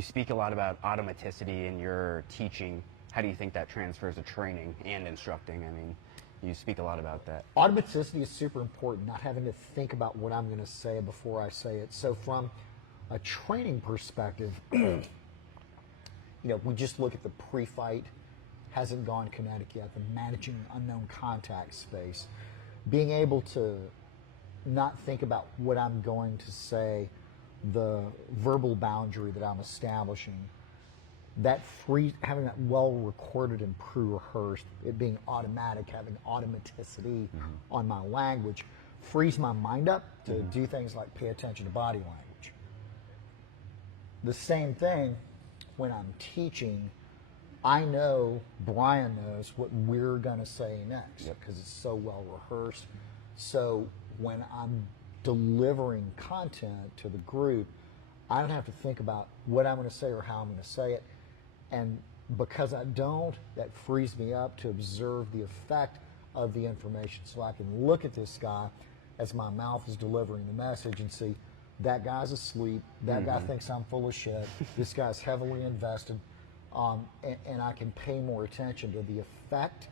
You speak a lot about automaticity in your teaching. How do you think that transfers to training and instructing? I mean, you speak a lot about that. Automaticity is super important, not having to think about what I'm going to say before I say it. So from a training perspective, we just look at the pre-fight, hasn't gone kinetic yet, the managing unknown contact space. Being able to not think about what I'm going to say, the verbal boundary that I'm establishing, that having that well recorded and pre-rehearsed, it being automatic, having automaticity on my language, frees my mind up to do things like pay attention to body language. The same thing when I'm teaching, I know Brian knows what we're going to say next because it's so well rehearsed. So when I'm delivering content to the group, I don't have to think about what I'm going to say or how I'm going to say it. And because I don't, that frees me up to observe the effect of the information. So I can look at this guy as my mouth is delivering the message and see that guy's asleep, that guy thinks I'm full of shit, this guy's heavily invested, and I can pay more attention to the effect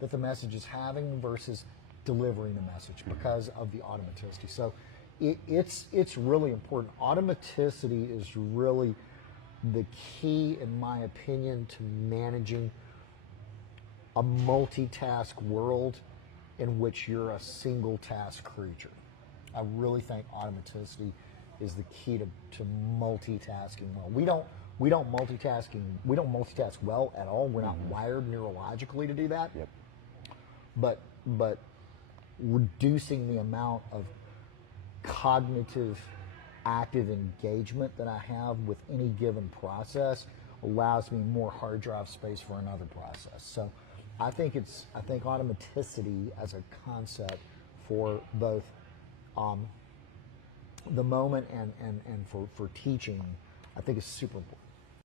that the message is having versus delivering the message because of the automaticity. So it's really important. Automaticity is really the key, in my opinion, to managing a multitask world in which you're a single task creature. I really think automaticity is the key to multitasking well. We don't multitask well at all. We're not wired neurologically to do that. But reducing the amount of cognitive active engagement that I have with any given process allows me more hard drive space for another process. So I think automaticity as a concept for both the moment and for teaching, I think is super important.